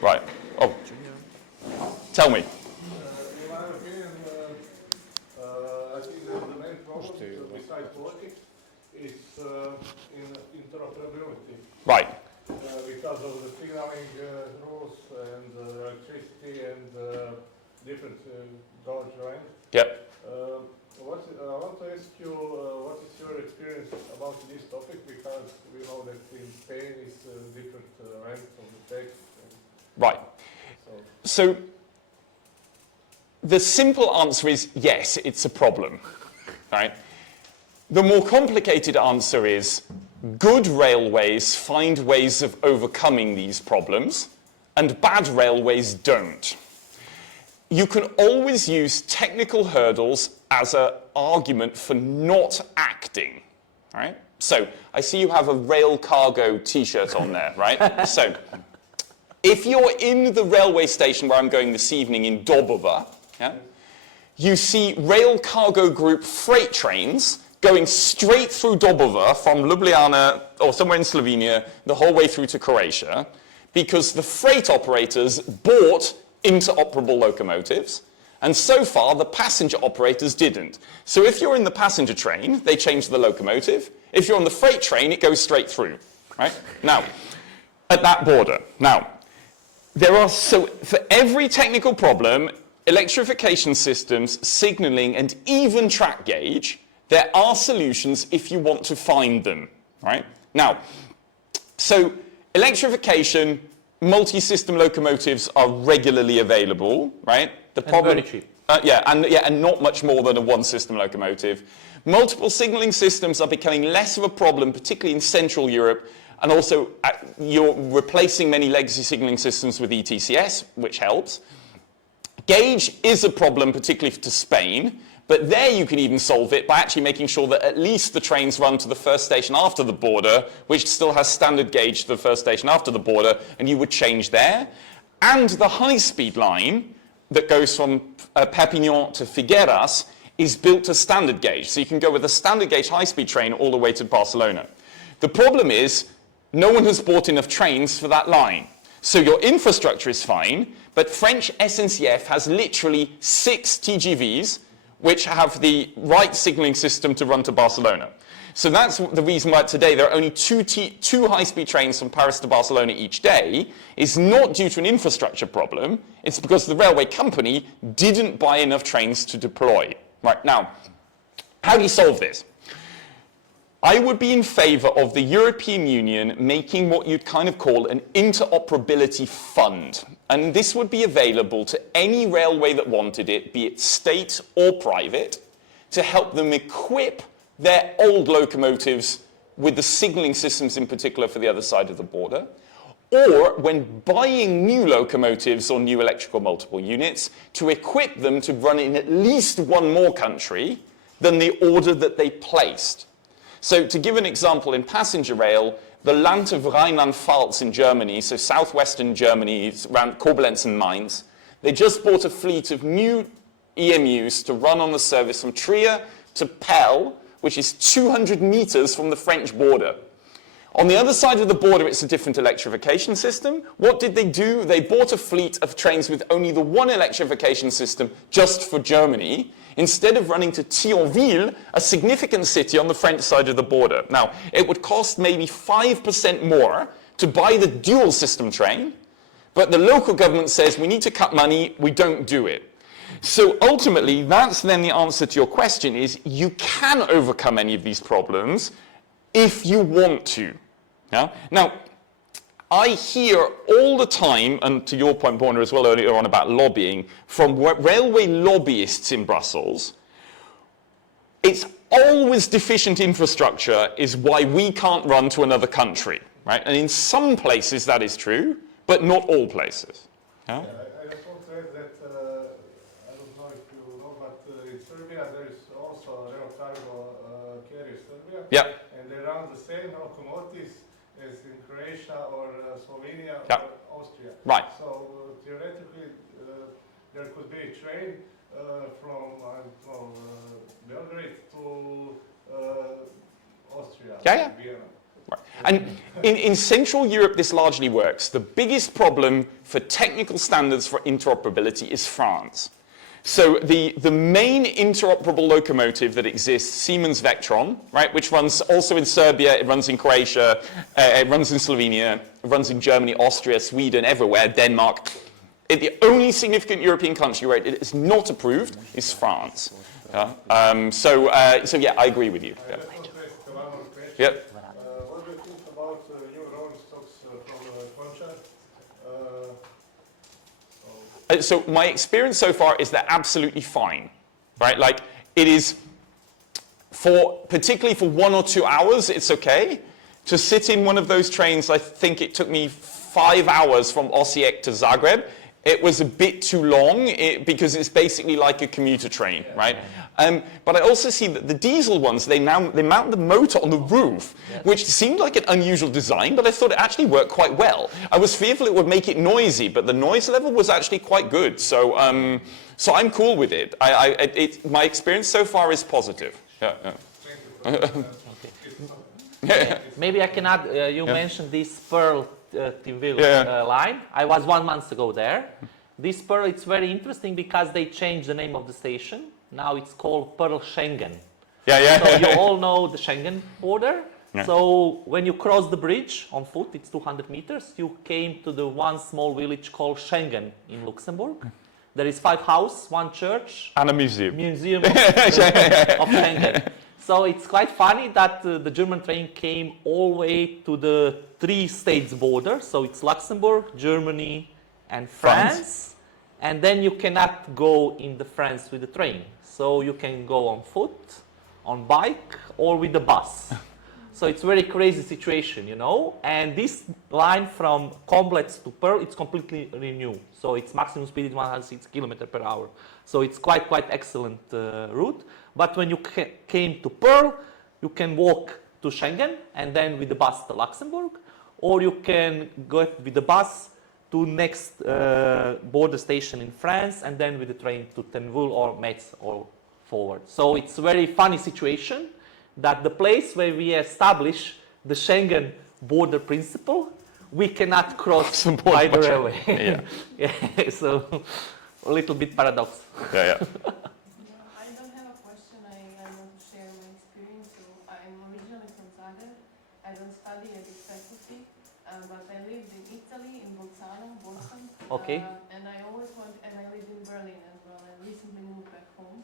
Right. Oh, tell me. In my opinion, I think that the main problem besides politics is in interoperability. Right. Because of the signaling rules and electricity and different gauge length. Yep. I want to ask you, what is your experience about this topic? Because we know that in Spain is different length of the text. Right. So the simple answer is yes, it's a problem. Right? The more complicated answer is good railways find ways of overcoming these problems, and bad railways don't. You can always use technical hurdles as an argument for not acting, right? So I see you have a rail cargo t-shirt on there, right? So if you're in the railway station where I'm going this evening in Dobova, yeah, you see rail cargo group freight trains going straight through Dobova from Ljubljana or somewhere in Slovenia the whole way through to Croatia because the freight operators bought interoperable locomotives, and so far the passenger operators didn't. So if you're in the passenger train, they change the locomotive. If you're on the freight train, it goes straight through, right? Now, at that border. Now, so for every technical problem, electrification systems, signaling, and even track gauge, there are solutions if you want to find them, right? Now, so electrification, multi-system locomotives are regularly available, right? The problem, very cheap. And not much more than a one-system locomotive. Multiple signaling systems are becoming less of a problem, particularly in Central Europe, and also you're replacing many legacy signaling systems with ETCS, which helps. Gauge is a problem, particularly to Spain, but there you can even solve it by actually making sure that at least the trains run to the first station after the border, which still has standard gauge to the first station after the border, and you would change there. And the high-speed line that goes from Perpignan to Figueras is built to standard gauge. So you can go with a standard gauge high-speed train all the way to Barcelona. The problem is no one has bought enough trains for that line. So your infrastructure is fine, but French SNCF has literally 6 TGVs which have the right signaling system to run to Barcelona. So that's the reason why today there are only two high-speed trains from Paris to Barcelona each day. Is not due to an infrastructure problem, it's because the railway company didn't buy enough trains to deploy. Right, now, how do you solve this? I would be in favor of the European Union making what you'd kind of call an interoperability fund. And this would be available to any railway that wanted it, be it state or private, to help them equip their old locomotives with the signaling systems in particular for the other side of the border, or when buying new locomotives or new electrical multiple units, to equip them to run in at least one more country than the order that they placed. So to give an example, in passenger rail, the Land of Rheinland-Pfalz in Germany, so southwestern Germany, around Koblenz and Mainz, they just bought a fleet of new EMUs to run on the service from Trier to Pell, which is 200 meters from the French border. On the other side of the border, it's a different electrification system. What did they do? They bought a fleet of trains with only the one electrification system just for Germany, instead of running to Thionville, a significant city on the French side of the border. Now, it would cost maybe 5% more to buy the dual system train, but the local government says we need to cut money, we don't do it. So ultimately, that's then the answer to your question is you can overcome any of these problems if you want to. Yeah? Now, I hear all the time, and to your point, Borna, as well earlier on about lobbying, from railway lobbyists in Brussels, it's always deficient infrastructure is why we can't run to another country, right? And in some places that is true, but not all places. Yeah? I just want to add that, I don't know if you know, but in Serbia there is also a rail cargo carrier Serbia, Yeah. and they run the same locomotives as in Croatia or Slovenia Yep. or Austria. Right. So theoretically, there could be a train from Belgrade to Austria, Yeah, yeah. Vienna. Right. And in Central Europe, this largely works. The biggest problem for technical standards for interoperability is France. So the main interoperable locomotive that exists, Siemens Vectron, right, which runs also in Serbia, it runs in Croatia, it runs in Slovenia, it runs in Germany, Austria, Sweden, everywhere, Denmark. The only significant European country where it is not approved is France. So yeah, I agree with you. Yeah. Yep. What do you think about new rolling stocks from Concha? So my experience so far is they're absolutely fine, right? Like it is, particularly for 1 or 2 hours, it's okay. To sit in one of those trains, I think it took me 5 hours from Osijek to Zagreb. It was a bit too long because it's basically like a commuter train, right? But I also see that the diesel ones, they mount the motor on the roof, which seemed like an unusual design, but I thought it actually worked quite well. I was fearful it would make it noisy, but the noise level was actually quite good. So, so I'm cool with it. My experience so far is positive. Maybe I can add, you mentioned this Pearl Tinville line. I was 1 month ago there. This Pearl, it's very interesting because they changed the name of the station. Now it's called Pearl Schengen. So you all know the Schengen border. So when you cross the bridge on foot, it's 200 meters, you came to the one small village called Schengen in Luxembourg. There is 5 houses, 1 church. And a museum. Museum of Schengen. So it's quite funny that the German train came all the way to the 3 states border. So it's Luxembourg, Germany, and France. And then you cannot go in the France with the train. So you can go on foot, on bike, or with the bus. So it's a very crazy situation, you know. And this line from Komplets to Pearl, it's completely renewed. So its maximum speed is 106 km per hour. So it's quite excellent route. But when you came to Pearl, you can walk to Schengen and then with the bus to Luxembourg, or you can go with the bus to next border station in France and then with the train to Tinville or Metz or forward. So it's a very funny situation that the place where we establish the Schengen border principle, we cannot cross by the railway. So a little bit paradox. I don't have a question. I want to share my experience. So I'm originally from Zagreb. I don't study at this faculty, but I lived in Italy, in Bolzano, Boston. Okay. And I lived in Berlin as well. I recently moved back home.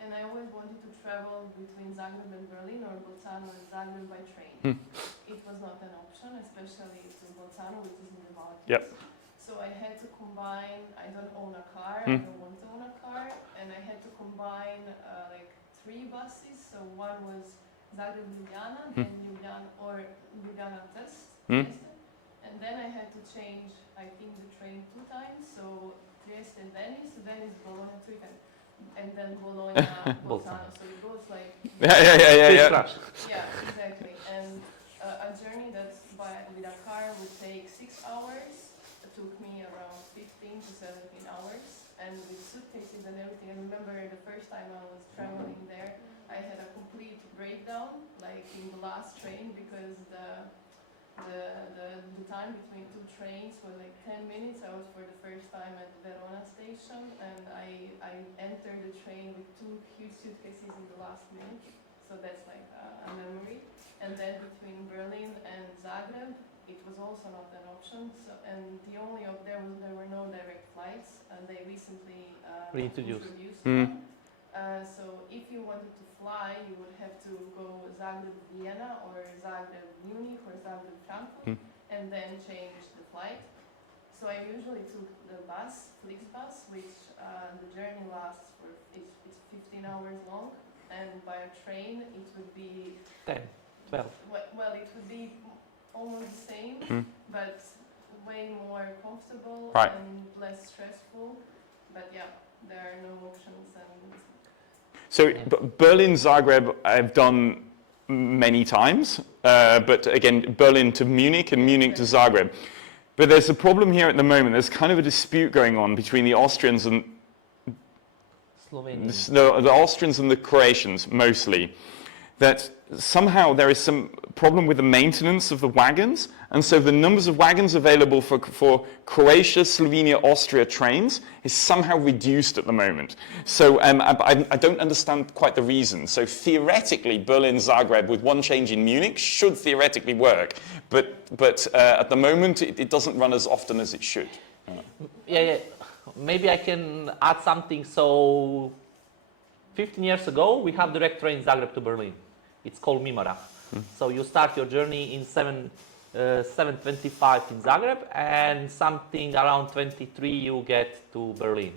And I always wanted to travel between Zagreb and Berlin or Bolzano and Zagreb by train. It was not an option, especially to Bolzano, which is in the mountains. So I had to combine, I don't own a car, I don't want to own a car, and I had to combine like 3 buses. So one was Zagreb-Ljubljana, then Ljubljana-Trst, and then I had to change, I think, the train 2 times. So Trieste and Venice, Bologna, 3 times. And then Bologna, Bolzano. So it goes like... Yeah, exactly. And a journey that's with a car would take 6 hours. It took me around 15 to 17 hours. And with suitcases and everything, I remember the first time I was traveling there, I had a complete breakdown, like in the last train, because the time between 2 trains was like 10 minutes. I was for the first time at Verona station, and I entered the train with 2 huge suitcases in the last minute. So that's like a memory. And then between Berlin and Zagreb, it was also not an option. So, and the only there were no direct flights, and they recently introduced them. So if you wanted to fly, you would have to go Zagreb-Vienna or Zagreb-Munich or Zagreb-Frankfurt and then change the flight. So I usually took the bus, Flixbus, which the journey lasts it's 15 hours long, and by a train it would be 10, 12. Well, it would be almost the same, but way more comfortable and less stressful. But yeah, there are no options. So Berlin, Zagreb, I've done many times, but again, Berlin to Munich and Munich to Zagreb. But there's a problem here at the moment. There's kind of a dispute going on between the Austrians and the Austrians and the Croatians mostly. that somehow there is some problem with the maintenance of the wagons, and so the numbers of wagons available for Croatia, Slovenia, Austria trains is somehow reduced at the moment. So I don't understand quite the reason. So theoretically, Berlin-Zagreb with one change in Munich should theoretically work, but at the moment it doesn't run as often as it should. Yeah. Maybe I can add something. So 15 years ago, we have direct train Zagreb to Berlin. It's called Mimara. So you start your journey in 7:25 in Zagreb, and something around 23 you get to Berlin.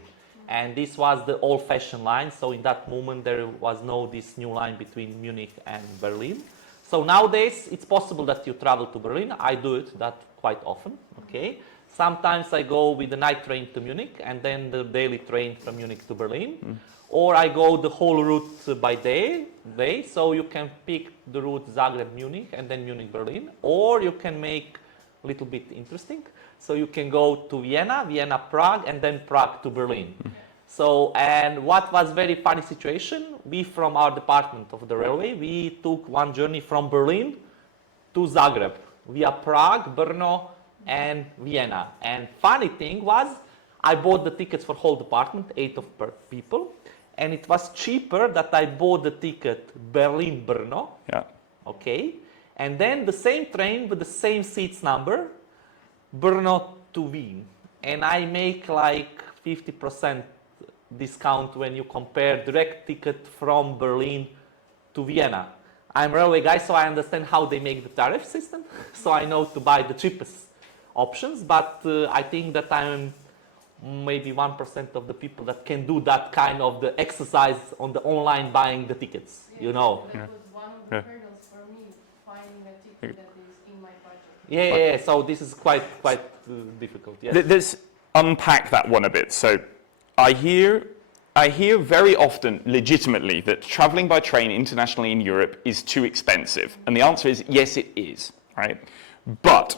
And this was the old-fashioned line. So in that moment, there was no this new line between Munich and Berlin. So nowadays, it's possible that you travel to Berlin. I do it that quite often. Okay. Sometimes I go with the night train to Munich and then the daily train from Munich to Berlin. Or I go the whole route by day. So you can pick the route Zagreb-Munich and then Munich-Berlin. Or you can make a little bit interesting. So you can go to Vienna, Vienna-Prague, and then Prague to Berlin. So, and what was very funny situation, we from our department of the railway, we took one journey from Berlin to Zagreb via Prague, Brno, and Vienna. And funny thing was, I bought the tickets for whole department, 8 of per people, and it was cheaper that I bought the ticket Berlin-Brno, okay, and then the same train with the same seats number, Brno to Wien, and I make like 50% discount when you compare direct ticket from Berlin to Vienna. I'm a railway guy, so I understand how they make the tariff system, so I know to buy the cheapest options, but I think that I'm maybe 1% of the people that can do that kind of the exercise on the online buying the tickets, you know. So that was one of the hurdles for me, finding a ticket that is in my budget. Yeah. So this is quite difficult. Yes. Let's unpack that one a bit. So I hear very often, legitimately, that traveling by train internationally in Europe is too expensive. And the answer is, yes, it is, right? But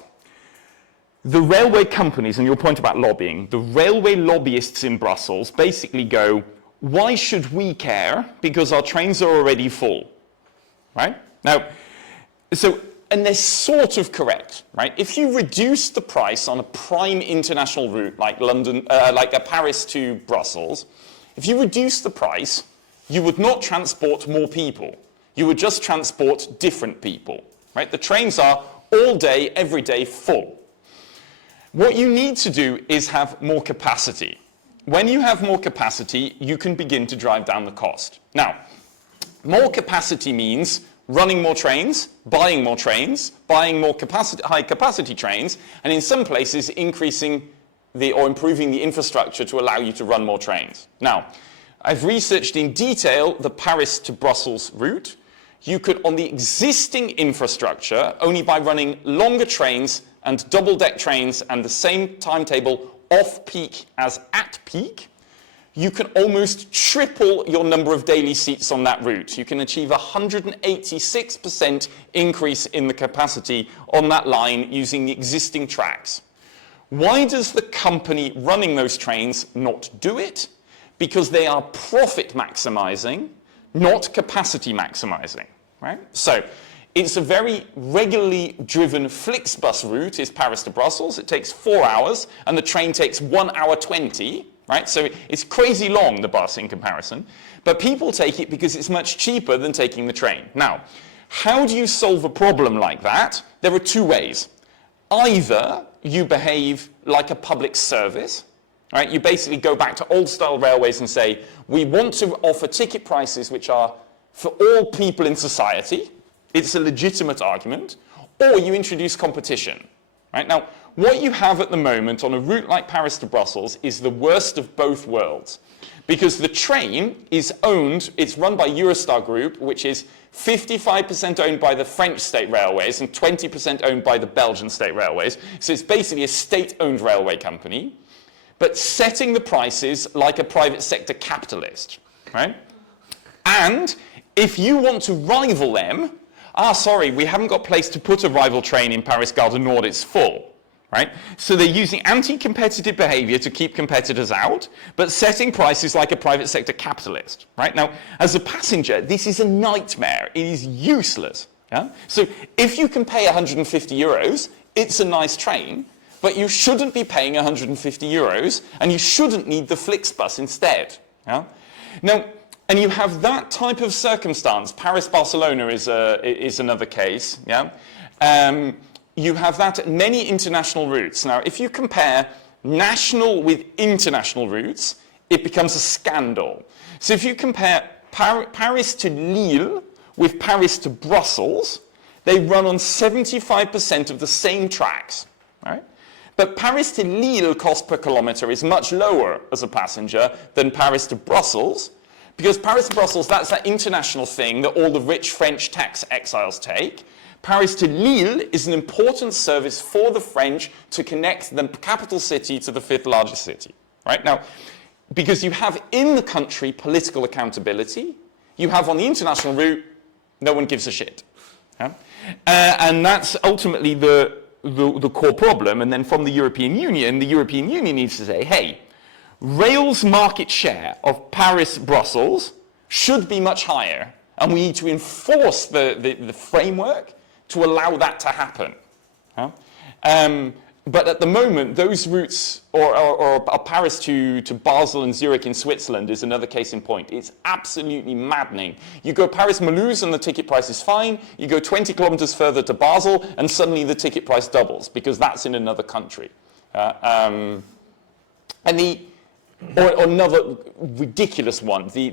the railway companies, and your point about lobbying, the railway lobbyists in Brussels basically go, why should we care? Because our trains are already full, right? Now, and they're sort of correct, right? If you reduce the price on a prime international route like like a Paris to Brussels, if you reduce the price, you would not transport more people. You would just transport different people, right? The trains are all day, every day full. What you need to do is have more capacity. When you have more capacity, you can begin to drive down the cost. Now, more capacity means running more trains, buying more high capacity trains, and in some places increasing or improving the infrastructure to allow you to run more trains. Now, I've researched in detail the Paris to Brussels route. You could, on the existing infrastructure, only by running longer trains and double-deck trains and the same timetable off-peak as at peak, you can almost triple your number of daily seats on that route. You can achieve a 186% increase in the capacity on that line using the existing tracks. Why does the company running those trains not do it? Because they are profit maximizing, not capacity maximizing, right? So it's a very regularly driven Flixbus route, is Paris to Brussels. It takes 4 hours, and the train takes 1 hour 20, right? So it's crazy long, the bus, in comparison. But people take it because it's much cheaper than taking the train. Now, how do you solve a problem like that? There are two ways. Either you behave like a public service, right? You basically go back to old-style railways and say, we want to offer ticket prices which are for all people in society. It's a legitimate argument. Or you introduce competition, right? Now, what you have at the moment on a route like Paris to Brussels is the worst of both worlds. Because the train is owned, it's run by Eurostar Group, which is 55% owned by the French state railways and 20% owned by the Belgian state railways. So it's basically a state-owned railway company, but setting the prices like a private sector capitalist, right? And if you want to rival them, sorry, we haven't got place to put a rival train in Paris Gare du Nord, it's full. right? So they're using anti-competitive behavior to keep competitors out, but setting prices like a private sector capitalist, right? Now, as a passenger, this is a nightmare. It is useless. Yeah? So if you can pay 150 euros, it's a nice train, but you shouldn't be paying 150 euros, and you shouldn't need the Flixbus instead. Yeah? Now, and you have that type of circumstance. Paris-Barcelona is another case. Yeah? You have that at many international routes. Now, if you compare national with international routes, it becomes a scandal. So if you compare Paris to Lille with Paris to Brussels, they run on 75% of the same tracks, right? But Paris to Lille cost per kilometer is much lower as a passenger than Paris to Brussels, because Paris to Brussels, that's that international thing that all the rich French tax exiles take. Paris to Lille is an important service for the French to connect the capital city to the fifth largest city, right? Now, because you have in the country political accountability, you have on the international route, no one gives a shit. Yeah? And that's ultimately the core problem. And then from the European Union needs to say, hey, rail's market share of Paris-Brussels should be much higher. And we need to enforce the framework to allow that to happen. Huh? But at the moment, those routes, or Paris to Basel and Zurich in Switzerland is another case in point. It's absolutely maddening. You go Paris-Mulhouse and the ticket price is fine. You go 20 kilometers further to Basel and suddenly the ticket price doubles because that's in another country. Or another ridiculous one, the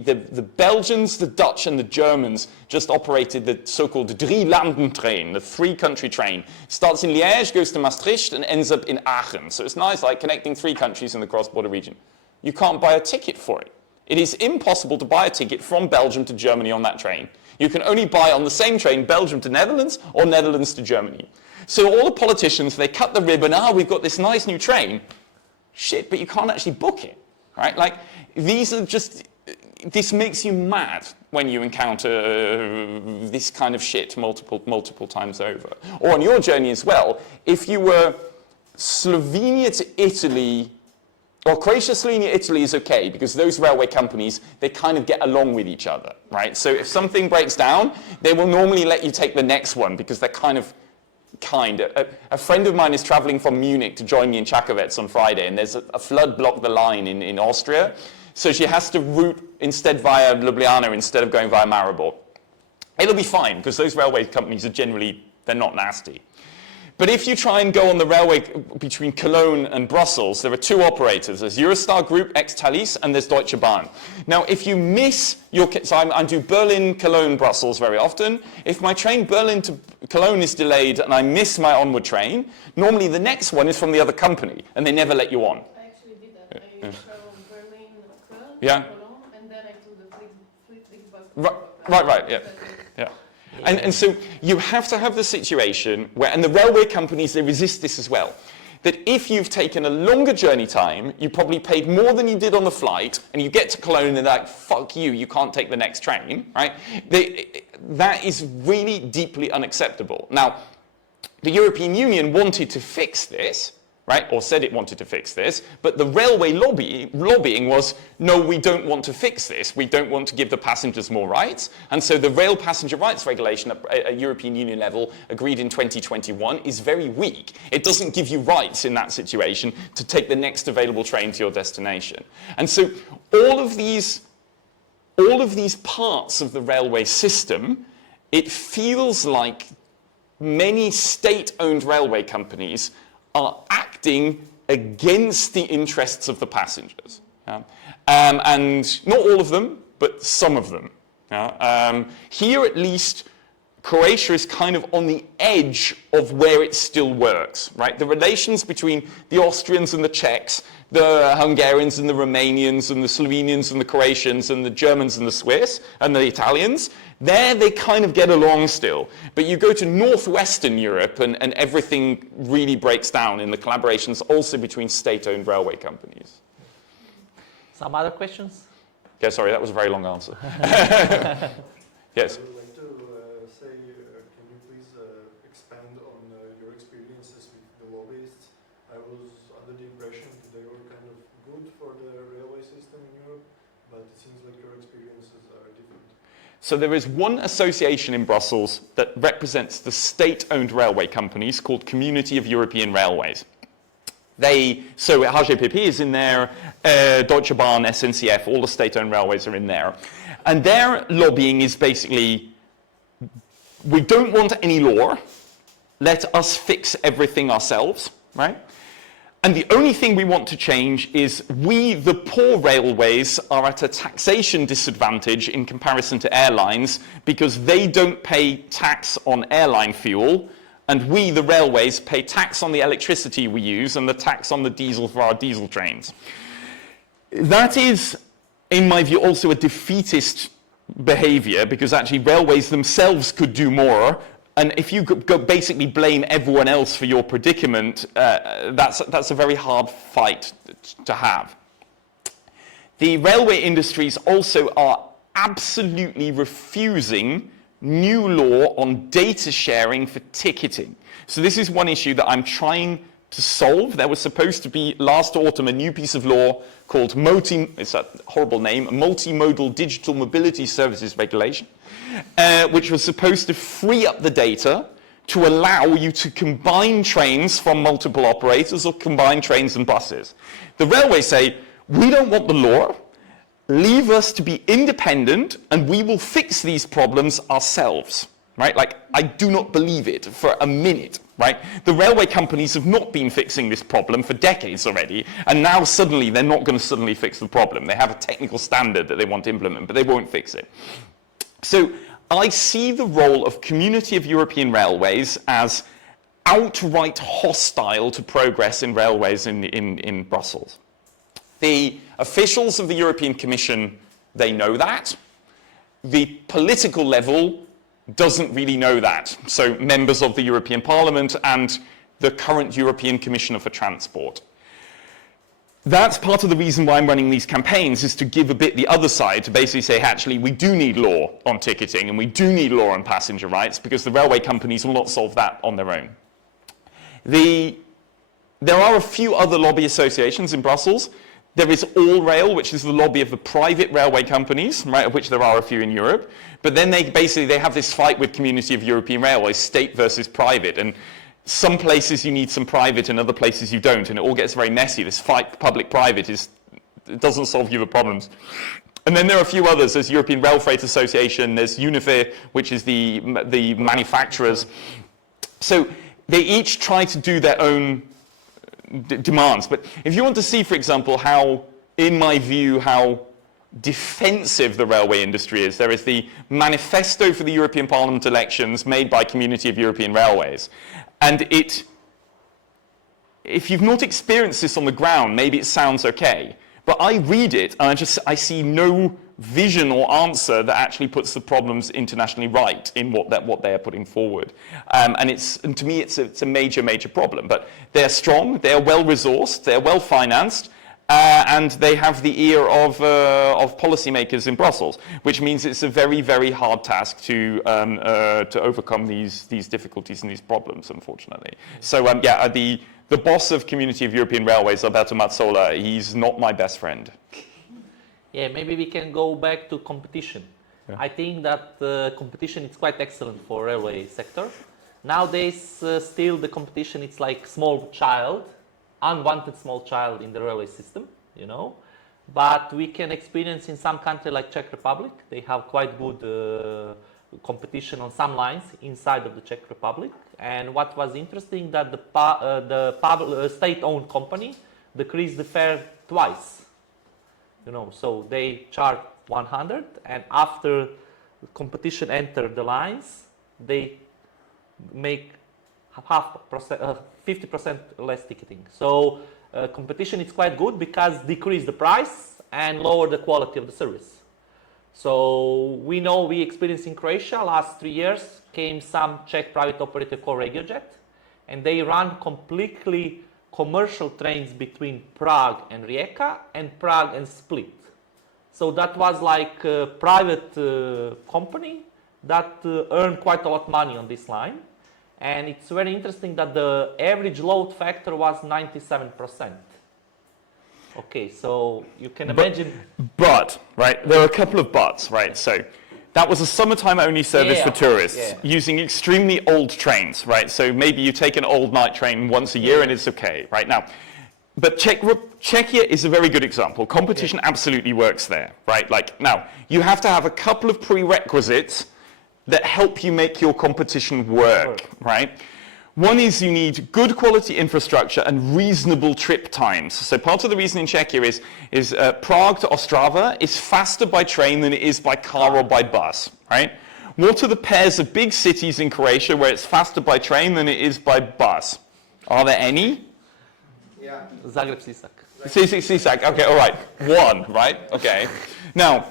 Belgians, the Dutch, and the Germans just operated the so-called Drie-Landen train, the three-country train. Starts in Liège, goes to Maastricht, and ends up in Aachen. So it's nice, like connecting three countries in the cross-border region. You can't buy a ticket for it. It is impossible to buy a ticket from Belgium to Germany on that train. You can only buy on the same train Belgium to Netherlands or Netherlands to Germany. So all the politicians, they cut the ribbon, we've got this nice new train. Shit, but you can't actually book it. Right? Like, these are just, this makes you mad when you encounter this kind of shit multiple times over. Or on your journey as well, if you were Slovenia to Italy, or Croatia, Slovenia, Italy is okay, because those railway companies, they kind of get along with each other, right? So if something breaks down, they will normally let you take the next one, because they're kind of A friend of mine is traveling from Munich to join me in Čakovec on Friday, and there's a flood blocked the line in Austria, so she has to route instead via Ljubljana instead of going via Maribor. It'll be fine, because those railway companies are generally, they're not nasty. But if you try and go on the railway between Cologne and Brussels, there are two operators. There's Eurostar Group, ex-Thalys, and there's Deutsche Bahn. Now, if you miss your... So I do Berlin, Cologne, Brussels very often. If my train Berlin to Cologne is delayed and I miss my onward train, normally the next one is from the other company, and they never let you on. I actually did that. I traveled Berlin, Cologne, yeah. Cologne, and then I took the Flixbus. Right, yeah. Yeah. And so you have to have the situation where, and the railway companies, they resist this as well, that if you've taken a longer journey time, you probably paid more than you did on the flight, and you get to Cologne and they're like, fuck you can't take the next train, right? That is really deeply unacceptable. Now, the European Union wanted to fix this, right, or said it wanted to fix this, but the railway lobbying was, no, we don't want to fix this. We don't want to give the passengers more rights. And so the rail passenger rights regulation at European Union level, agreed in 2021, is very weak. It doesn't give you rights in that situation to take the next available train to your destination. And so all of these parts of the railway system, it feels like many state-owned railway companies are acting against the interests of the passengers. Yeah? And not all of them, but some of them. Yeah? Here at least, Croatia is kind of on the edge of where it still works, right? The relations between the Austrians and the Czechs, the Hungarians and the Romanians and the Slovenians and the Croatians and the Germans and the Swiss and the Italians, there they kind of get along still. But you go to northwestern Europe and everything really breaks down in the collaborations also between state-owned railway companies. Some other questions? Yeah, sorry, that was a very long answer. Yes? I would like to say, can you please expand on your experiences with the lobbyists But it seems like your experiences are different. So there is one association in Brussels that represents the state-owned railway companies called Community of European Railways. So HGPP is in there, Deutsche Bahn, SNCF, all the state-owned railways are in there. And their lobbying is basically, we don't want any law, let us fix everything ourselves, right? And the only thing we want to change is we, the poor railways, are at a taxation disadvantage in comparison to airlines because they don't pay tax on airline fuel, and we, the railways, pay tax on the electricity we use and the tax on the diesel for our diesel trains. That is, in my view, also a defeatist behavior because actually railways themselves could do more. And if you go basically blame everyone else for your predicament, that's a very hard fight to have. The railway industries also are absolutely refusing new law on data sharing for ticketing. So this is one issue that I'm trying to solve. There was supposed to be last autumn a new piece of law called it's a horrible name, Multimodal Digital Mobility Services Regulation, which was supposed to free up the data to allow you to combine trains from multiple operators or combine trains and buses. The railways say, we don't want the law, leave us to be independent and we will fix these problems ourselves, right? Like, I do not believe it for a minute, right? The railway companies have not been fixing this problem for decades already, and now suddenly they're not going to suddenly fix the problem. They have a technical standard that they want to implement, but they won't fix it. So I see the role of Community of European Railways as outright hostile to progress in railways in Brussels. The officials of the European Commission, they know that. The political level doesn't really know that. So members of the European Parliament and the current European Commissioner for Transport. That's part of the reason why I'm running these campaigns, is to give a bit the other side, to basically say, actually, we do need law on ticketing and we do need law on passenger rights because the railway companies will not solve that on their own. There are a few other lobby associations in Brussels. There is All Rail, which is the lobby of the private railway companies, right, of which there are a few in Europe. But then they have this fight with Community of European Railways, state versus private. And some places you need some private and other places you don't. And it all gets very messy. This fight public-private it doesn't solve you the problems. And then there are a few others. There's European Rail Freight Association. There's Unife, which is the manufacturers. So they each try to do their own demands. But if you want to see, for example, how, in my view, how defensive the railway industry is, there is the manifesto for the European Parliament elections made by Community of European Railways. And if you've not experienced this on the ground, maybe it sounds okay. But I read it and I see no vision or answer that actually puts the problems internationally right in what they are putting forward. And to me, it's a major, major problem. But they're strong, they're well-resourced, they're well-financed, and they have the ear of policymakers in Brussels, which means it's a very, very hard task to overcome these difficulties and these problems, unfortunately. So, the boss of Community of European Railways, Alberto Mazzola, he's not my best friend. Yeah, maybe we can go back to competition. Yeah. I think that competition is quite excellent for railway sector. Nowadays, still the competition, it's like small child, unwanted small child in the railway system, you know. But we can experience in some country like Czech Republic, they have quite good competition on some lines inside of the Czech Republic. And what was interesting that the state-owned company decreased the fare twice. You know, so they charge 100, and after competition entered the lines, they make 50% less ticketing. So competition is quite good because decrease the price and lower the quality of the service. So we know we experienced in Croatia last 3 years came some Czech private operator called RegioJet, and they run completely commercial trains between Prague and Rijeka and Prague and Split. So that was like a private company that earned quite a lot of money on this line. And it's very interesting that the average load factor was 97%. Okay, so you can imagine. But, right, there are a couple of buts, right? So that was a summertime only service for tourists using extremely old trains, right? So maybe you take an old night train once a year and it's okay, right? Now, but Czechia is a very good example. Competition absolutely works there, right? Like, now, you have to have a couple of prerequisites that help you make your competition work, right? One is you need good quality infrastructure and reasonable trip times. So part of the reason in Czechia is Prague to Ostrava is faster by train than it is by car or by bus, right? What are the pairs of big cities in Croatia where it's faster by train than it is by bus? Are there any? Yeah. Zagreb, Sisak. Sisak, okay, all right. One, right? Okay. Now,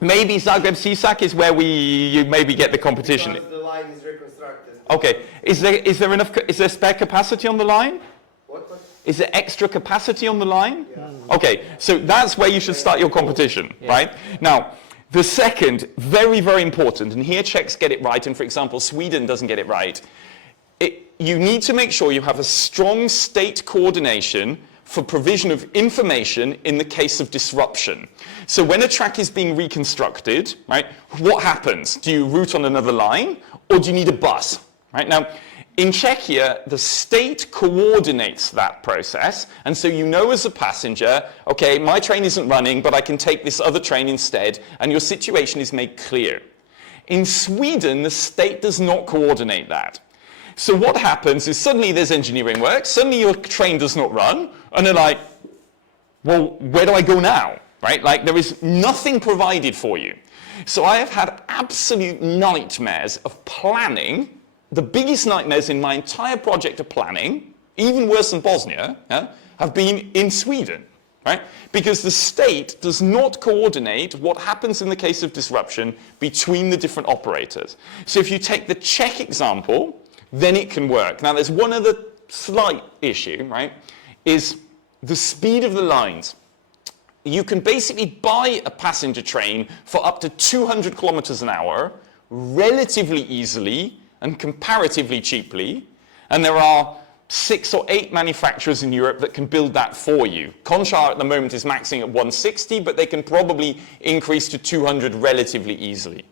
maybe Zagreb, Sisak is where you maybe get the competition. Because the line is reconstructed. Okay. Is there spare capacity on the line? What? Is there extra capacity on the line? Yeah. Okay, so that's where you should start your competition, right? Now, the second, very, very important, and here Czechs get it right, and for example, Sweden doesn't get it right. You need to make sure you have a strong state coordination for provision of information in the case of disruption. So when a track is being reconstructed, right, what happens? Do you route on another line, or do you need a bus? Right? Now, in Czechia, the state coordinates that process, and so you know as a passenger, okay, my train isn't running, but I can take this other train instead, and your situation is made clear. In Sweden, the state does not coordinate that. So what happens is suddenly there's engineering work, suddenly your train does not run, and they're like, well, where do I go now? Right? Like, there is nothing provided for you. So I have had absolute nightmares of planning, the biggest nightmares in my entire project of planning, even worse than Bosnia, have been in Sweden. Right? Because the state does not coordinate what happens in the case of disruption between the different operators. So if you take the Czech example, then it can work. Now, there's one other slight issue, right, is the speed of the lines. You can basically buy a passenger train for up to 200 kilometers an hour relatively easily and comparatively cheaply, and there are 6 or 8 manufacturers in Europe that can build that for you. Conchar at the moment is maxing at 160, but they can probably increase to 200 relatively easily.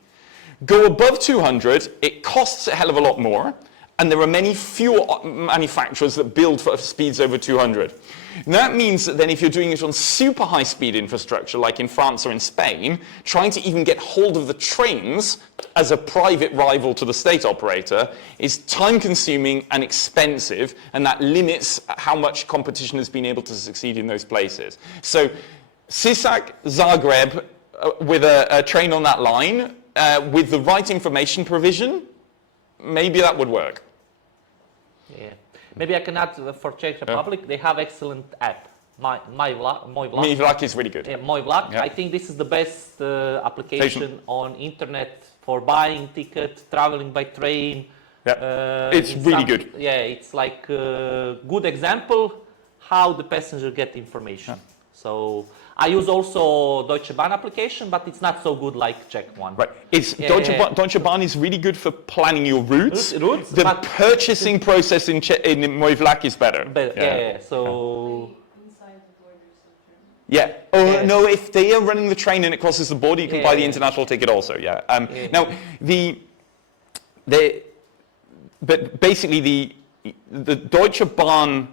Go above 200, it costs a hell of a lot more, and there are many fewer manufacturers that build for speeds over 200. And that means that then if you're doing it on super high speed infrastructure, like in France or in Spain, trying to even get hold of the trains as a private rival to the state operator is time consuming and expensive, and that limits how much competition has been able to succeed in those places. So Sisak, Zagreb, with a train on that line, with the right information provision, maybe that would work. Yeah. Maybe I can add for Czech Republic, they have excellent app. Moj Vlak is really good. Yeah, Moj Vlak. Yeah. I think this is the best application on internet for buying ticket, traveling by train. Yeah. It's really good. Yeah, it's like a good example how the passenger get information. Yeah. So I use also Deutsche Bahn application, but it's not so good like Czech one. Right. It's Deutsche Bahn is really good for planning your routes. The purchasing process in Moj Vlak is better. Yeah. So. Inside the borders of Germany. Yeah. Oh no, if they are running the train and it crosses the border, you can buy the international ticket also. Yeah. Now but basically the Deutsche Bahn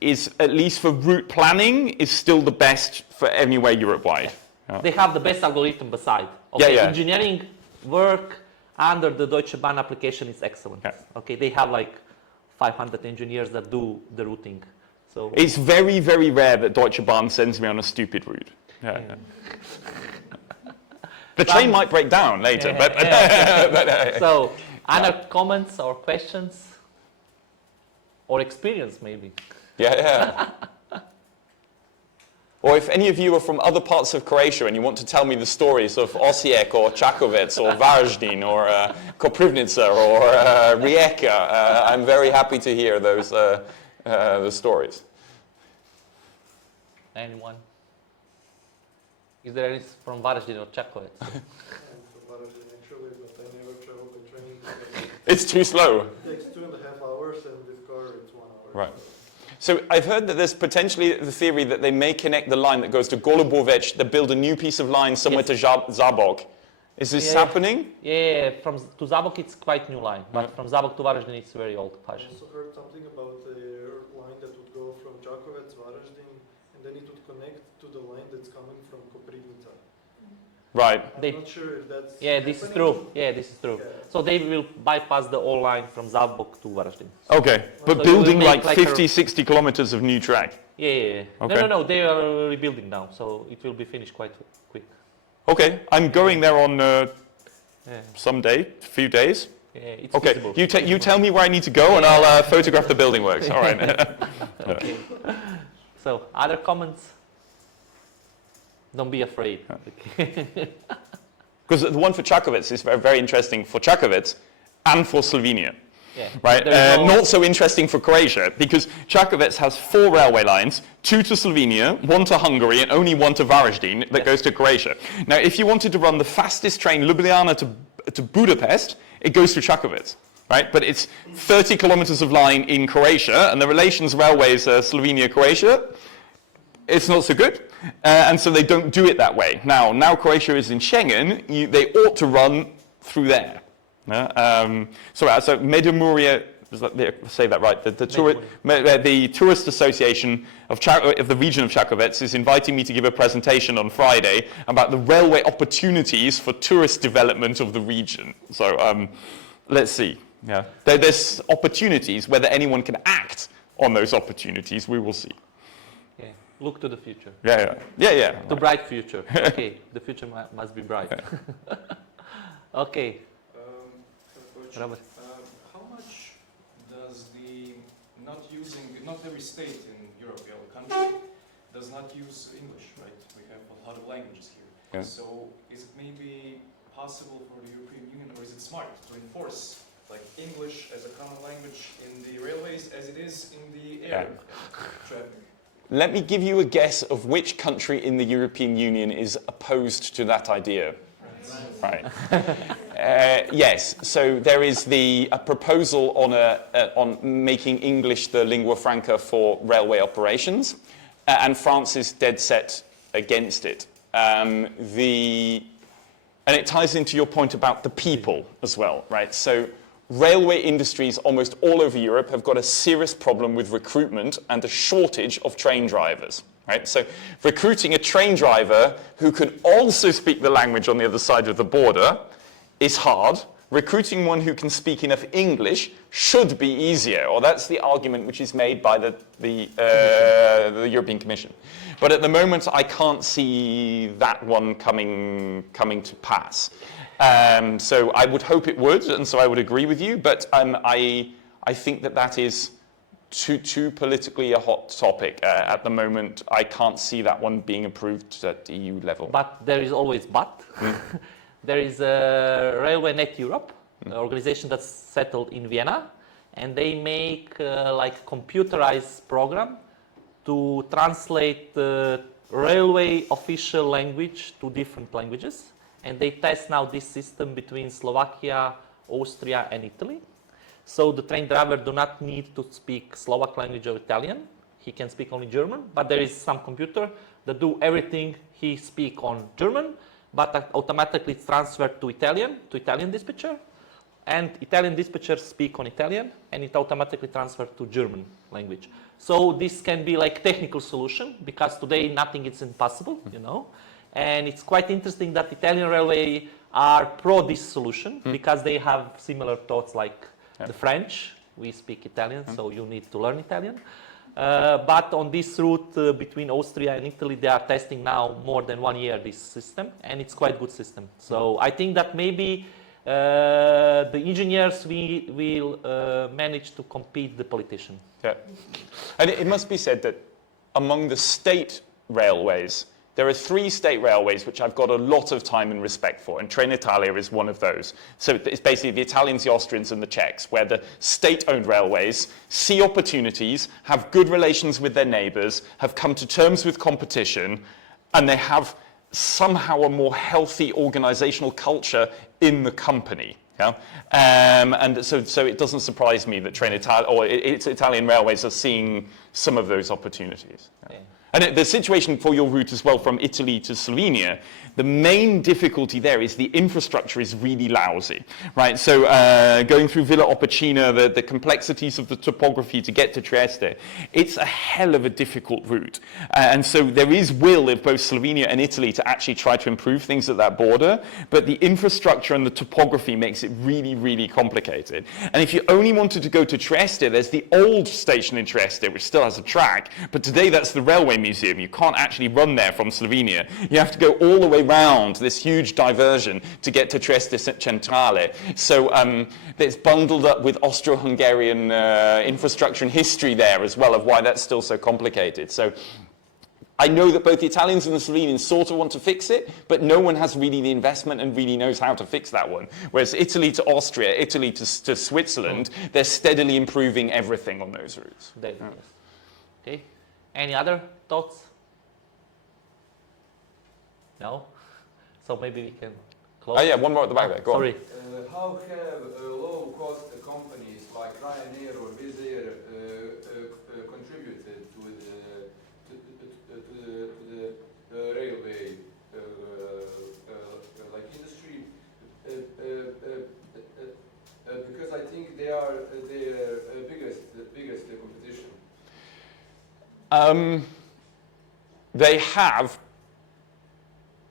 is, at least for route planning, is still the best for anywhere Europe-wide. Yeah. They have the best algorithm beside. Okay, engineering work under the Deutsche Bahn application is excellent. Yeah. Okay, they have like 500 engineers that do the routing. So it's very, very rare that Deutsche Bahn sends me on a stupid route. Yeah. The train might break down later, but... So, other comments or questions? Or experience, maybe? Yeah. Or if any of you are from other parts of Croatia and you want to tell me the stories of Osijek or Čakovec or Varaždin or Koprivnica or Rijeka, I'm very happy to hear those the stories. Anyone? Is there any from Varaždin or Čakovec? It's too slow. It takes 2.5 hours, and with car it's 1 hour. Right. So I've heard that there's potentially the theory that they may connect the line that goes to Golubovec, they build a new piece of line somewhere to Zabok. Is this happening? Yeah, to Zabok it's quite new line, but from Zabok to Varaždin it's very old I fashioned. also heard something about a line that would go from Čakovec, Varaždin, and then it would connect to the line that's coming from Koprivnica. Right. I'm not sure if that's This is true. Yeah, this is true. Yeah. So they will bypass the old line from Zabok to Varaždin. Okay, but So you building will like make 50, 60 kilometers of new track. Yeah. Okay. No, they are rebuilding now, so it will be finished quite quick. Okay, I'm going there on Yeah, someday, a few days. yeah it's Okay, feasible. you tell me where I need to go and I'll photograph the building works. All right. Okay. So, other comments? Don't be afraid. Okay. Because the one for Čakovec is very, very interesting for Čakovec and for Slovenia. Yeah. Right, There is no- not so interesting for Croatia because Čakovec has 4 railway lines, 2 to Slovenia, 1 to Hungary, and only 1 to Varaždin that goes to Croatia. Now, if you wanted to run the fastest train, Ljubljana to Budapest, it goes through Čakovec, right? But it's 30 kilometers of line in Croatia, and the relations railways Slovenia-Croatia, it's not so good, and so they don't do it that way. Now Croatia is in Schengen, they ought to run through there. So Međimurje, say that right, the Tourist Association of the region of Čakovec is inviting me to give a presentation on Friday about the railway opportunities for tourist development of the region. So let's see. Yeah, there's opportunities. Whether anyone can act on those opportunities, we will see. Yeah. Look to the future. Yeah. The bright future. Okay, the future must be bright. Okay, Robert. How much does not every state in Europe, our country, does not use English, right? We have a lot of languages here. Yeah. So is it maybe possible for the European Union, or is it smart to enforce like English as a common language in the railways as it is in the air traffic? Let me give you a guess of which country in the European Union is opposed to that idea. Right. Yes. So there is a proposal on making English the lingua franca for railway operations, and France is dead set against it. And it ties into your point about the people as well, right? So railway industries almost all over Europe have got a serious problem with recruitment and a shortage of train drivers. Right? So recruiting a train driver who can also speak the language on the other side of the border is hard. Recruiting one who can speak enough English should be easier, or that's the argument which is made by the European Commission. But at the moment, I can't see that one coming to pass. So I would hope it would, and so I would agree with you, but I think that is too politically a hot topic at the moment. I can't see that one being approved at EU level. But there is always but. There is a Railway Net Europe, an organization that's settled in Vienna, and they make like computerized program to translate the railway official language to different languages. And they test now this system between Slovakia, Austria, and Italy. So the train driver do not need to speak Slovak language or Italian. He can speak only German, but there is some computer that do everything he speak on German, but that automatically it's transferred to Italian dispatcher, and Italian dispatchers speak on Italian, and it automatically transferred to German language. So this can be like technical solution, because today nothing is impossible, you know. And it's quite interesting that Italian railway are pro this solution, because they have similar thoughts like the French. We speak Italian, so you need to learn Italian. But on this route between Austria and Italy, they are testing now more than 1 year this system, and it's quite good system. So I think that maybe the engineers will manage to compete the politician. Yeah. And it must be said that among the state railways, there are 3 state railways which I've got a lot of time and respect for, and Trenitalia is one of those. So it's basically the Italians, the Austrians, and the Czechs, where the state-owned railways see opportunities, have good relations with their neighbours, have come to terms with competition, and they have somehow a more healthy organizational culture in the company. Yeah? And so it doesn't surprise me that Italian railways are seeing some of those opportunities. Yeah. And the situation for your route as well from Italy to Slovenia, the main difficulty there is the infrastructure is really lousy, right? So going through Villa Opicina, the complexities of the topography to get to Trieste, it's a hell of a difficult route. And so there is will of both Slovenia and Italy to actually try to improve things at that border, but the infrastructure and the topography makes it really, really complicated. And if you only wanted to go to Trieste, there's the old station in Trieste, which still has a track, but today that's the railway museum. You can't actually run there from Slovenia. You have to go all the way round this huge diversion to get to Trieste Centrale. So it's bundled up with Austro-Hungarian infrastructure and history there as well of why that's still so complicated. So I know that both the Italians and the Slovenians sort of want to fix it, but no one has really the investment and really knows how to fix that one. Whereas Italy to Austria, Italy to Switzerland, they're steadily improving everything on those routes. Okay. Any other thoughts? No? So maybe we can close. Oh yeah, one more at the back there. Go Sorry. on. How have low-cost companies like Ryanair or Wizz Air contributed to the railway like industry? Because I think they are their biggest competition. They have,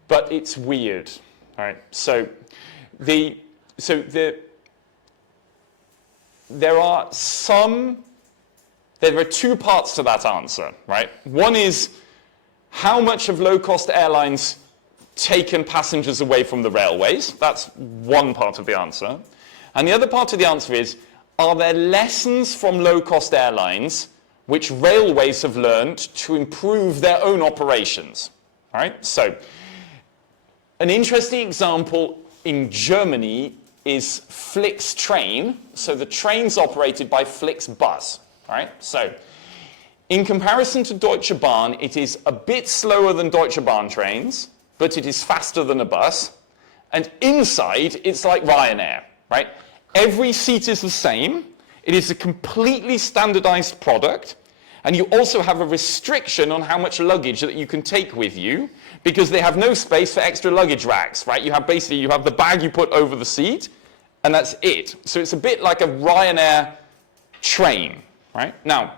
but it's weird, right? So there are two parts to that answer, right? One is how much have low-cost airlines taken passengers away from the railways? That's one part of the answer. And the other part of the answer is, are there lessons from low-cost airlines which railways have learned to improve their own operations? All right? So an interesting example in Germany is Flixtrain. So the train's operated by Flixbus. All right? So in comparison to Deutsche Bahn, it is a bit slower than Deutsche Bahn trains, but it is faster than a bus. And inside, it's like Ryanair, right? Every seat is the same. It is a completely standardized product. And you also have a restriction on how much luggage that you can take with you because they have no space for extra luggage racks, right? You have the bag you put over the seat and that's it. So it's a bit like a Ryanair train, right? Now,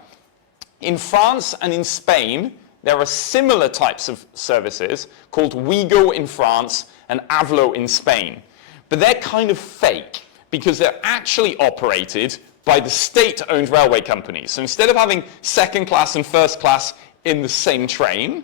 in France and in Spain, there are similar types of services called Ouigo in France and Avlo in Spain. But they're kind of fake because they're actually operated by the state-owned railway companies. So instead of having second class and first class in the same train,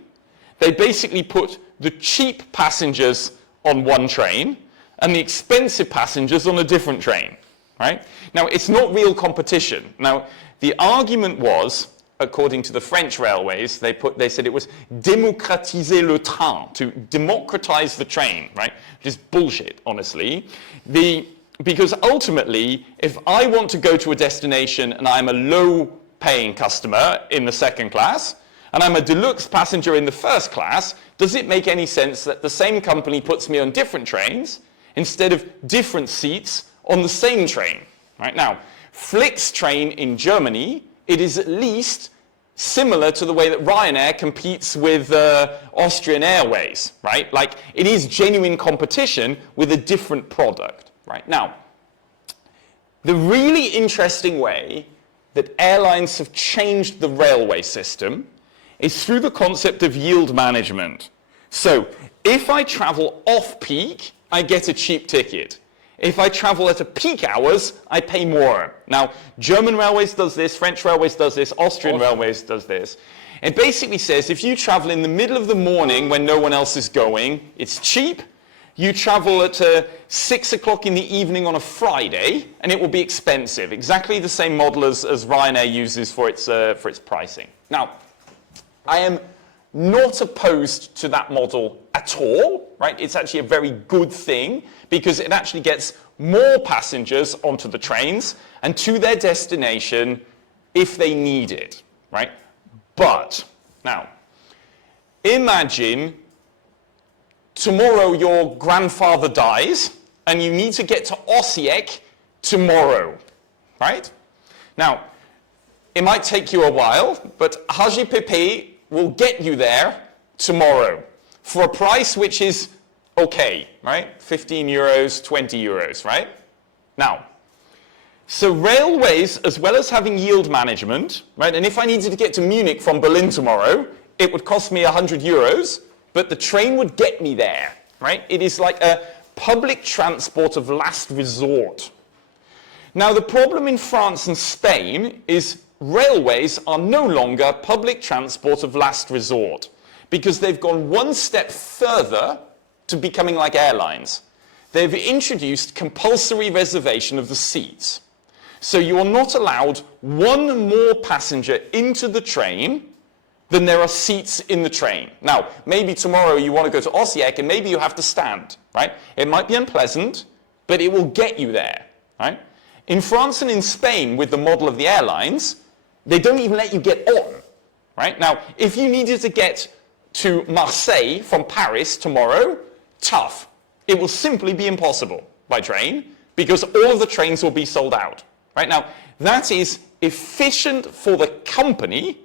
they basically put the cheap passengers on one train and the expensive passengers on a different train, right? Now, it's not real competition. Now, the argument was, according to the French railways, they said it was démocratiser le train, to democratize the train, right? Which is bullshit, honestly. Because ultimately, if I want to go to a destination and I'm a low-paying customer in the second class, and I'm a deluxe passenger in the first class, does it make any sense that the same company puts me on different trains instead of different seats on the same train? Right? Now, Flixtrain in Germany, it is at least similar to the way that Ryanair competes with Austrian Airways, right? Like, it is genuine competition with a different product. Right. Now, the really interesting way that airlines have changed the railway system is through the concept of yield management. So, if I travel off-peak, I get a cheap ticket. If I travel at a peak hours, I pay more. Now, German Railways does this, French Railways does this, Austrian Railways does this. It basically says if you travel in the middle of the morning when no one else is going, it's cheap. You travel at 6 o'clock in the evening on a Friday, and it will be expensive. Exactly the same model as Ryanair uses for its pricing. Now, I am not opposed to that model at all, right? It's actually a very good thing because it actually gets more passengers onto the trains and to their destination if they need it, right? But, now, imagine tomorrow your grandfather dies and you need to get to Osijek tomorrow, right? Now, it might take you a while, but HGPP will get you there tomorrow for a price which is okay, right? 15 euros, 20 euros, right? Now, so railways, as well as having yield management, right? And if I needed to get to Munich from Berlin tomorrow, it would cost me 100 euros, but the train would get me there, right? It is like a public transport of last resort. Now, the problem in France and Spain is railways are no longer public transport of last resort because they've gone one step further to becoming like airlines. They've introduced compulsory reservation of the seats. So you are not allowed one more passenger into the train than there are seats in the train. Now, maybe tomorrow you want to go to Osijek and maybe you have to stand, right? It might be unpleasant, but it will get you there, right? In France and in Spain, with the model of the airlines, they don't even let you get on, right? Now, if you needed to get to Marseille from Paris tomorrow, tough. It will simply be impossible by train because all of the trains will be sold out, right? Now, that is efficient for the company.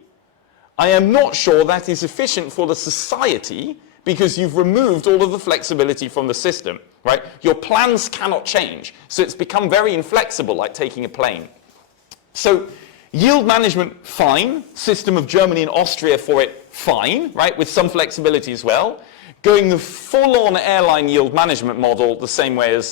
I am not sure that is efficient for the society because you've removed all of the flexibility from the system, right? Your plans cannot change. So it's become very inflexible, like taking a plane. So yield management, fine. System of Germany and Austria for it, fine, right? With some flexibility as well. Going the full-on airline yield management model the same way as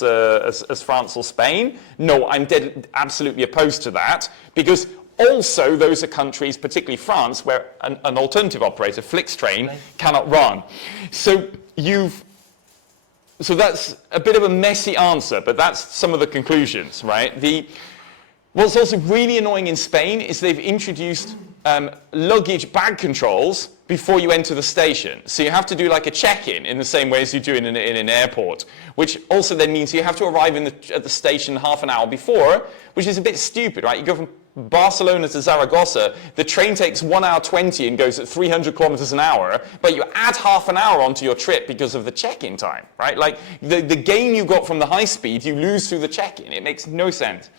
France or Spain, no, I'm absolutely opposed to that because also those are countries, particularly France, where an alternative operator, Flixtrain, cannot run. So that's a bit of a messy answer, but that's some of the conclusions, right? What's also really annoying in Spain is they've introduced luggage bag controls before you enter the station. So you have to do like a check-in in the same way as you do in an airport, which also then means you have to arrive at the station half an hour before, which is a bit stupid, right? You go from Barcelona to Zaragoza, the train takes 1 hour 20 and goes at 300 kilometers an hour, but you add half an hour onto your trip because of the check-in time, right? Like the gain you got from the high speed, you lose through the check-in. It makes no sense.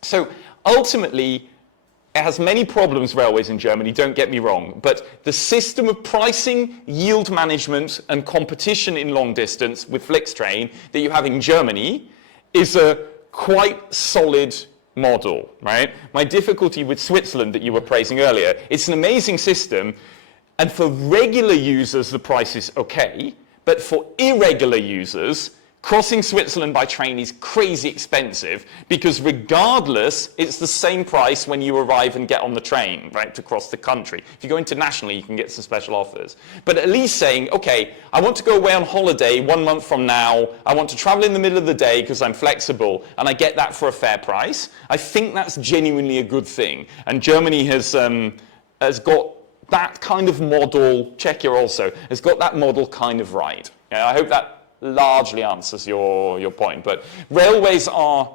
So ultimately, it has many problems, railways in Germany, don't get me wrong, but the system of pricing, yield management, and competition in long distance with Flixtrain that you have in Germany is a quite solid model, right? My difficulty with Switzerland that you were praising earlier, it's an amazing system, and for regular users, the price is okay, but for irregular users, crossing Switzerland by train is crazy expensive because regardless, it's the same price when you arrive and get on the train, right, to cross the country. If you go internationally, you can get some special offers. But at least saying, okay, I want to go away on holiday 1 month from now, I want to travel in the middle of the day because I'm flexible, and I get that for a fair price, I think that's genuinely a good thing. And Germany has got that kind of model, Czechia also, has got that model kind of right. Yeah, I hope that largely answers your point, but railways are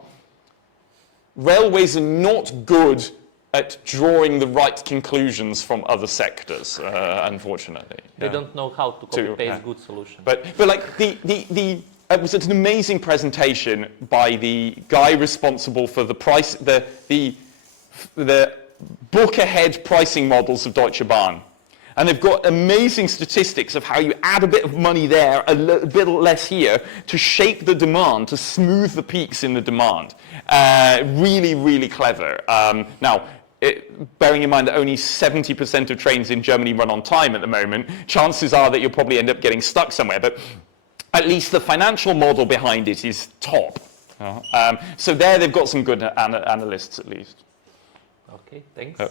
not good at drawing the right conclusions from other sectors, unfortunately. They don't know how to copy-paste good solutions. But like it was an amazing presentation by the guy responsible for the price, the book ahead pricing models of Deutsche Bahn. And they've got amazing statistics of how you add a bit of money there, a bit less here, to shape the demand, to smooth the peaks in the demand. Really, really clever. Now, bearing in mind that only 70% of trains in Germany run on time at the moment, chances are that you'll probably end up getting stuck somewhere. But at least the financial model behind it is top. So there they've got some good analysts at least. Okay, thanks.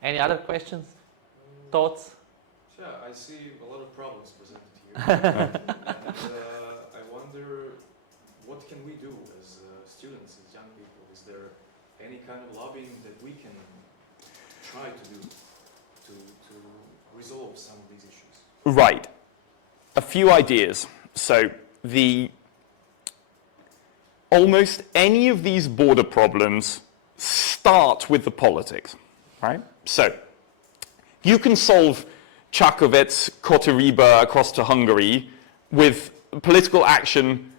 Any other questions? Thoughts? Yeah, I see a lot of problems presented here. And I wonder, what can we do as students, as young people? Is there any kind of lobbying that we can try to do to resolve some of these issues? Right. A few ideas. So almost any of these border problems start with the politics, right? So you can solve Čakovec, Kotoriba across to Hungary with political action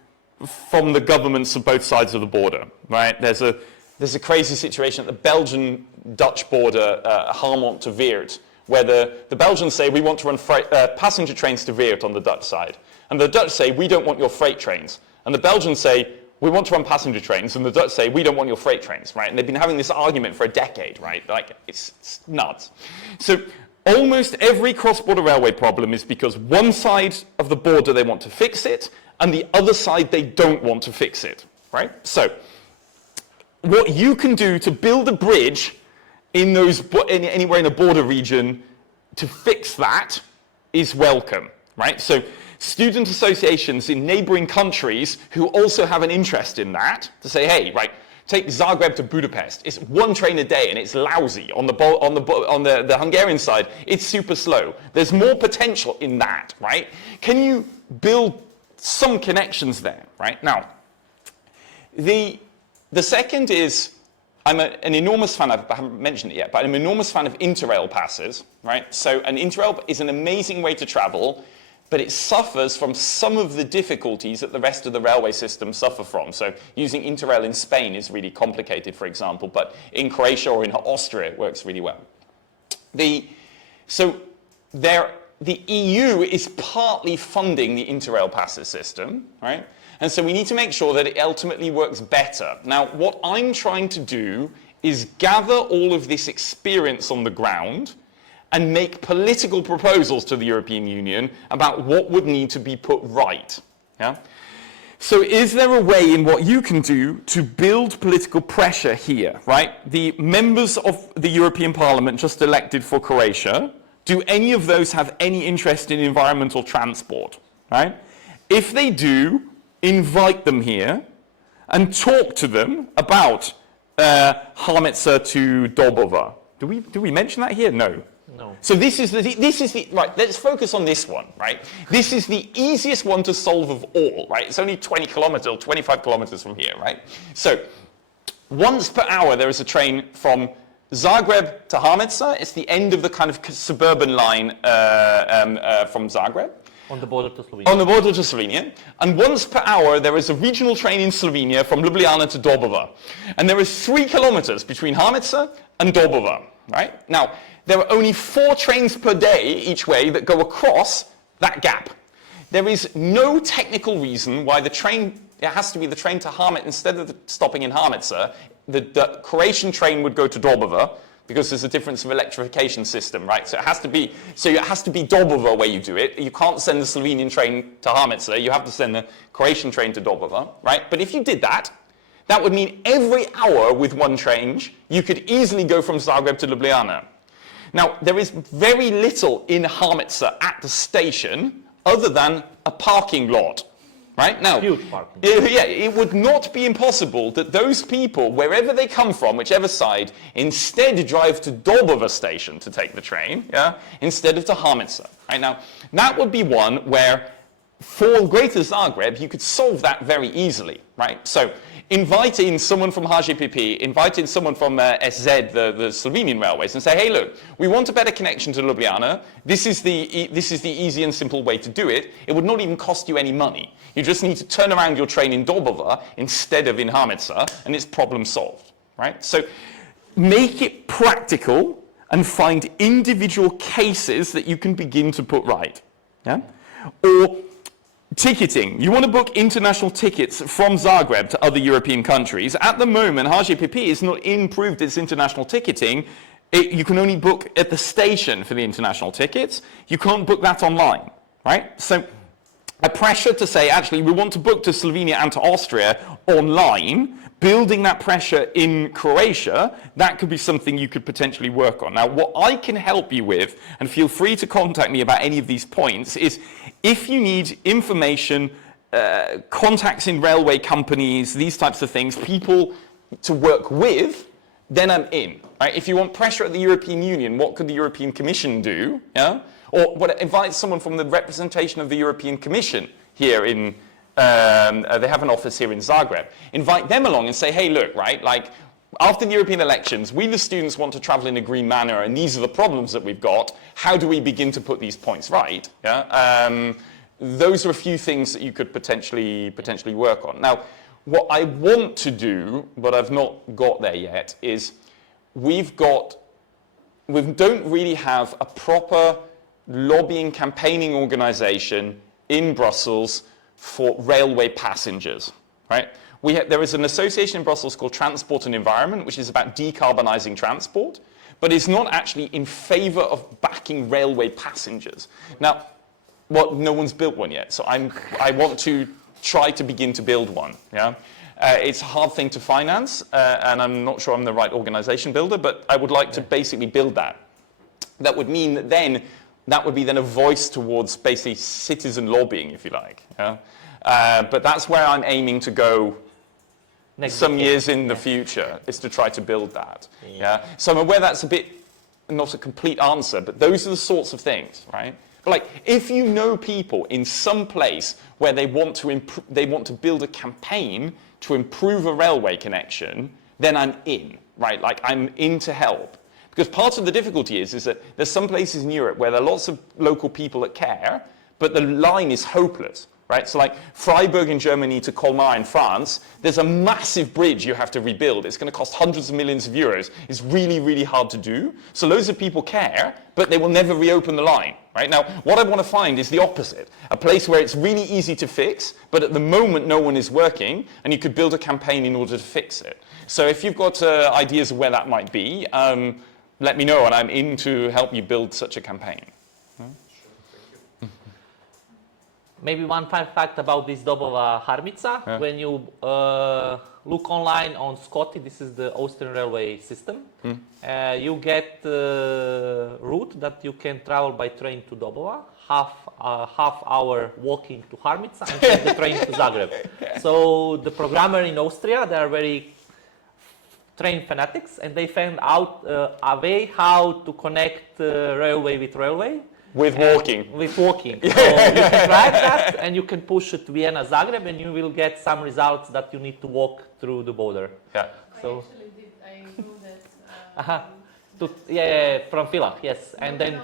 from the governments of both sides of the border, right? There's a crazy situation at the Belgian-Dutch border, Haarlem to Weert, where the Belgians say, we want to run passenger trains to Weert on the Dutch side. And the Dutch say, we don't want your freight trains. And the Belgians say, we want to run passenger trains. And the Dutch say, we don't want your freight trains, right? And they've been having this argument for a decade, right? Like, it's nuts. So almost every cross-border railway problem is because one side of the border they want to fix it, and the other side they don't want to fix it, right? So what you can do to build a bridge anywhere in a border region to fix that is welcome, right? So student associations in neighboring countries who also have an interest in that to say, hey, right, take Zagreb to Budapest. It's one train a day and it's lousy. On the Hungarian side, it's super slow. There's more potential in that, right? Can you build some connections there, right? Now, the second is, I'm an enormous fan of, I haven't mentioned it yet, but I'm an enormous fan of interrail passes, right? So an interrail is an amazing way to travel, but it suffers from some of the difficulties that the rest of the railway system suffer from. So using interrail in Spain is really complicated, for example, but in Croatia or in Austria it works really well. The EU is partly funding the interrail passes system, right? And so we need to make sure that it ultimately works better. Now, what I'm trying to do is gather all of this experience on the ground and make political proposals to the European Union about what would need to be put right. Yeah? So is there a way in what you can do to build political pressure here, right? The members of the European Parliament just elected for Croatia, do any of those have any interest in environmental transport, right? If they do, invite them here and talk to them about Harmica to Dobova. Do we mention that here? No. No. So this is the right. Let's focus on this one, right? This is the easiest one to solve of all, right? It's only 20 kilometers or 25 kilometers from here, right? So once per hour there is a train from Zagreb to Harmica. It's the end of the kind of suburban line from Zagreb. On the border to Slovenia. On the border to Slovenia. And once per hour, there is a regional train in Slovenia from Ljubljana to Dobova. And there is 3 kilometers between Harmica and Dobova, right? Now, there are only 4 trains per day each way that go across that gap. There is no technical reason why it has to be the train to Harmica, instead of stopping in Harmica, the Croatian train would go to Dobova, because there's a difference of electrification system, right? So it has to be Dobova where you do it. You can't send the Slovenian train to Harmica. You have to send the Croatian train to Dobova, right? But if you did that, that would mean every hour with one change, you could easily go from Zagreb to Ljubljana. Now, there is very little in Harmica at the station other than a parking lot. Right? Now, it would not be impossible that those people, wherever they come from, whichever side, instead drive to Dobova station to take the train, yeah, instead of to Harmica. Right? Now, that would be one where, for Greater Zagreb, you could solve that very easily. Right? So, invite in someone from HGPP, invite in someone from SZ, the Slovenian railways, and say, hey, look, we want a better connection to Ljubljana. This is the easy and simple way to do it. It would not even cost you any money. You just need to turn around your train in Dobova instead of in Harmica, and it's problem solved, right? So make it practical and find individual cases that you can begin to put right. Yeah? Or ticketing. You want to book international tickets from Zagreb to other European countries. At the moment, HGPP has not improved its international ticketing. You can only book at the station for the international tickets. You can't book that online, right? So a pressure to say, actually, we want to book to Slovenia and to Austria online, building that pressure in Croatia, that could be something you could potentially work on. Now, what I can help you with, and feel free to contact me about any of these points, is if you need information, contacts in railway companies, these types of things, people to work with, then I'm in. Right? If you want pressure at the European Union, what could the European Commission do? Yeah? Or invite someone from the representation of the European Commission here in, they have an office here in Zagreb. Invite them along and say, hey, look, right, like, after the European elections, we the students want to travel in a green manner, and these are the problems that we've got. How do we begin to put these points right? Yeah? those are a few things that you could potentially work on. Now, what I want to do, but I've not got there yet, is we don't really have a proper lobbying, campaigning organization in Brussels for railway passengers, right? There is an association in Brussels called Transport and Environment, which is about decarbonizing transport, but it's not actually in favor of backing railway passengers. Now, well, no one's built one yet, so I want to try to begin to build one. Yeah, it's a hard thing to finance, and I'm not sure I'm the right organization builder, but I would like to basically build that. That would mean that that would be then a voice towards basically citizen lobbying, if you like. Yeah? But that's where I'm aiming to go some years in the future, is to try to build that. Yeah. So I'm aware that's a bit not a complete answer, but those are the sorts of things, right? But like, if you know people in some place where they want to build a campaign to improve a railway connection, then I'm in, right? Like, I'm in to help. Because part of the difficulty is that there's some places in Europe where there are lots of local people that care, but the line is hopeless, right? So like Freiburg in Germany to Colmar in France, there's a massive bridge you have to rebuild. It's going to cost hundreds of millions of euros. It's really, really hard to do. So loads of people care, but they will never reopen the line, right? Now, what I want to find is the opposite. A place where it's really easy to fix, but at the moment no one is working, and you could build a campaign in order to fix it. So if you've got ideas of where that might be, let me know, and I'm in to help you build such a campaign. Maybe one fun fact about this Dobova Harmica. Yeah. When you look online on SCOTI, this is the Austrian railway system, you get a route that you can travel by train to Dobova, half hour walking to Harmica, and take the train to Zagreb. So the programmer in Austria, they are very train fanatics, and they found out a way how to connect railway with railway. With walking. With walking. So you can drive that and you can push it to Vienna, Zagreb, and you will get some results that you need to walk through the border. Yeah. So, I know that. From Villach, yes. And then. No.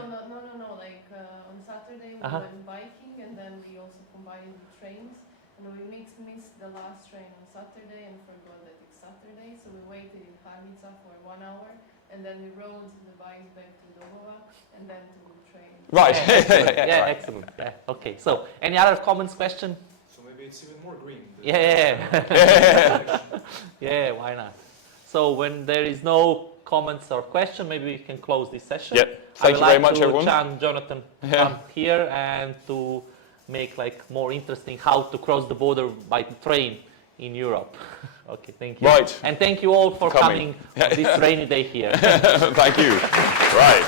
Like on Saturday we went biking, and then we also combined the trains, and we missed the last train on Saturday and forgot that it's Saturday, so we waited in Harmica for 1 hour, and then we rode the bikes back to Dobova, and then to the train. Right. Yeah, excellent. Yeah. Okay. So, any other comments, question? So maybe it's even more green. Yeah, why not? So when there is no comments or question, maybe we can close this session. Yep. Thank you very much, everyone. I would like to Jonathan come here and to make like more interesting how to cross the border by train in Europe. Okay, thank you. Right. And thank you all for coming on this rainy day here. Thank you. Right.